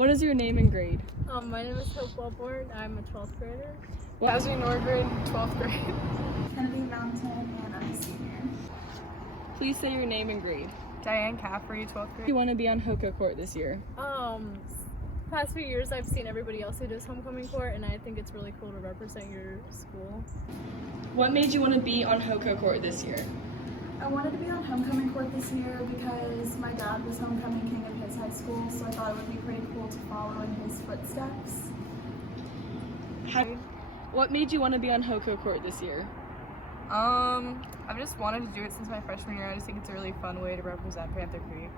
What is your name and grade? My name is Hoco Court. I'm a 12th grader. Ashley Norgren, 12th grade. Kennedy Mountain, and I'm a senior. Please say your name and grade. Diane Caffrey, 12th Do grade. you want to be on Hoco Court this year? Past few years I've seen everybody else who does homecoming court, and I think it's really cool to represent your school. What made you want to be on Hoco Court this year? I wanted to be on homecoming court this year because my dad was homecoming king of his high school, so I thought it would be pretty cool to follow in his footsteps. What made you want to be on Hoco Court this year? I've just wanted to do it since my freshman year. I just think it's a really fun way to represent Panther Creek.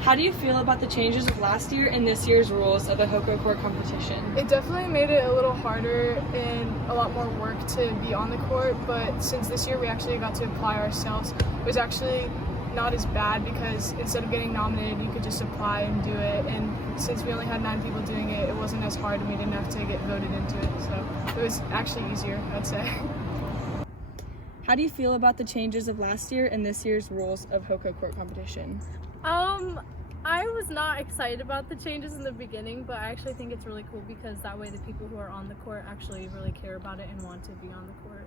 How do you feel about the changes of last year and this year's rules of the Hoco Court competition? It definitely made it a little harder and a lot more work to be on the court, but since this year we actually got to apply ourselves, it was actually not as bad because instead of getting nominated, you could just apply and do it. And since we only had 9 people doing it, it wasn't as hard and we didn't have to get voted into it. So it was actually easier, I'd say. How do you feel about the changes of last year and this year's rules of Hoco Court competition? I was not excited about the changes in the beginning, but I actually think it's really cool because that way the people who are on the court actually really care about it and want to be on the court.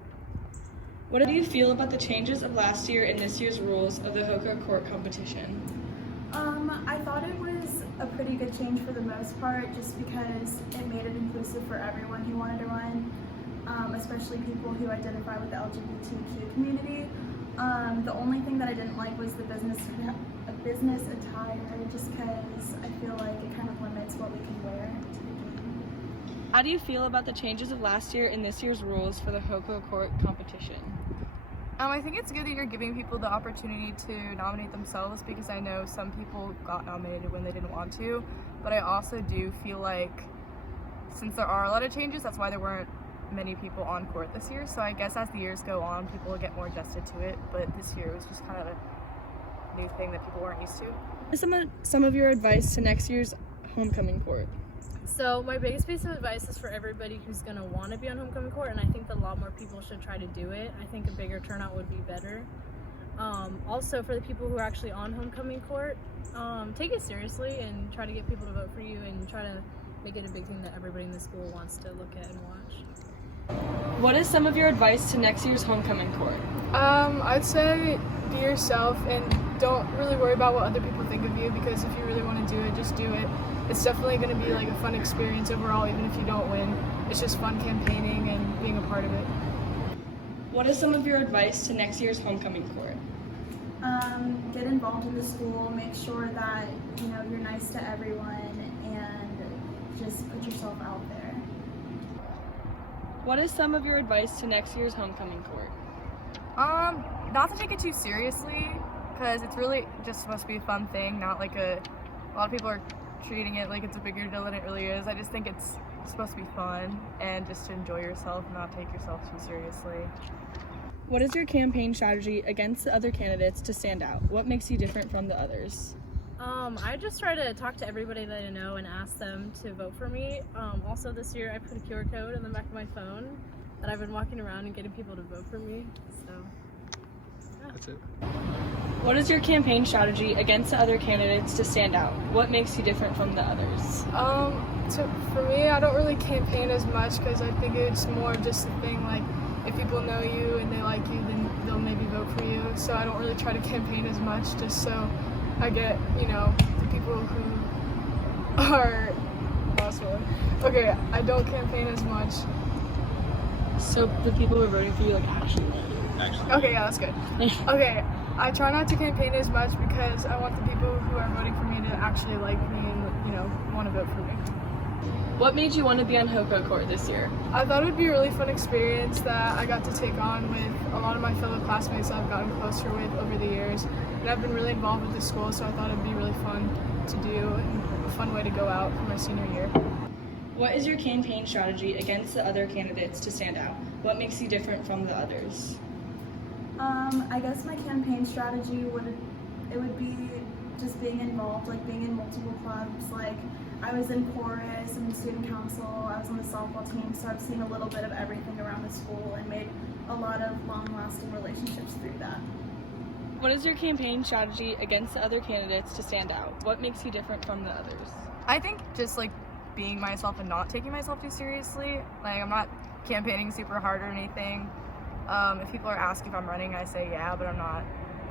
What do you feel about the changes of last year and this year's rules of the Hoco Court competition? I thought it was a pretty good change for the most part, just because it made it inclusive for everyone who wanted to run, especially people who identify with the LGBTQ community. The only thing that I didn't like was the business attire, just because I feel like it kind of limits what we can wear to the game. How do you feel about the changes of last year and this year's rules for the Hoco Court competition? I think it's good that you're giving people the opportunity to nominate themselves because I know some people got nominated when they didn't want to, but I also do feel like since there are a lot of changes, that's why there weren't many people on court this year. So I guess as the years go on, people will get more adjusted to it, but this year was just kind of a new thing that people weren't used to. Some of your advice to next year's homecoming court. So my biggest piece of advice is for everybody who's going to want to be on homecoming court, and I think that a lot more people should try to do it. I think a bigger turnout would be better. Also for the people who are actually on homecoming court, take it seriously and try to get people to vote for you and try to make it a big thing that everybody in the school wants to look at and watch. What is some of your advice to next year's homecoming court? I'd say be yourself and don't really worry about what other people think of you, because if you really want to do it, just do it. It's definitely going to be like a fun experience overall, even if you don't win. It's just fun campaigning and being a part of it. What is some of your advice to next year's homecoming court? Get involved in the school, make sure that you're nice to everyone, and just put yourself out there. What is some of your advice to next year's homecoming court? Not to take it too seriously, because it's really just supposed to be a fun thing, not like a lot of people are treating it like it's a bigger deal than it really is. I just think it's supposed to be fun and just to enjoy yourself, not take yourself too seriously. What is your campaign strategy against the other candidates to stand out? What makes you different from the others? I just try to talk to everybody that I know and ask them to vote for me. Also this year I put a QR code in the back of my phone that I've been walking around and getting people to vote for me. So yeah. That's it. What is your campaign strategy against the other candidates to stand out? What makes you different from the others? So for me, I don't really campaign as much because I think it's more just a thing like if people know you and they like you, then they'll maybe vote for you. So I don't really try to campaign as much, just so I get, the people who are possible. Okay, I don't campaign as much. So the people who are voting for you actually know you. Okay, yeah, that's good. Okay, I try not to campaign as much because I want the people who are voting for me to actually like me and, want to vote for me. What made you want to be on Hoco Court this year? I thought it would be a really fun experience that I got to take on with a lot of my fellow classmates that I've gotten closer with over the years. And I've been really involved with the school, so I thought it would be really fun to do and a fun way to go out for my senior year. What is your campaign strategy against the other candidates to stand out? What makes you different from the others? I guess my campaign strategy would be just being involved, like being in multiple clubs. Like I was in chorus and student council, I was on the softball team, so I've seen a little bit of everything around the school and made a lot of long-lasting relationships through that. What is your campaign strategy against the other candidates to stand out? What makes you different from the others? I think just like being myself and not taking myself too seriously. Like I'm not campaigning super hard or anything. If people are asking if I'm running, I say yeah, but I'm not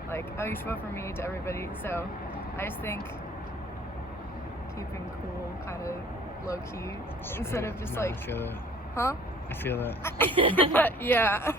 like, oh, you should vote for me to everybody. So I just think keeping cool, kind of low key, instead of just like, I feel that. huh? I feel that. Yeah.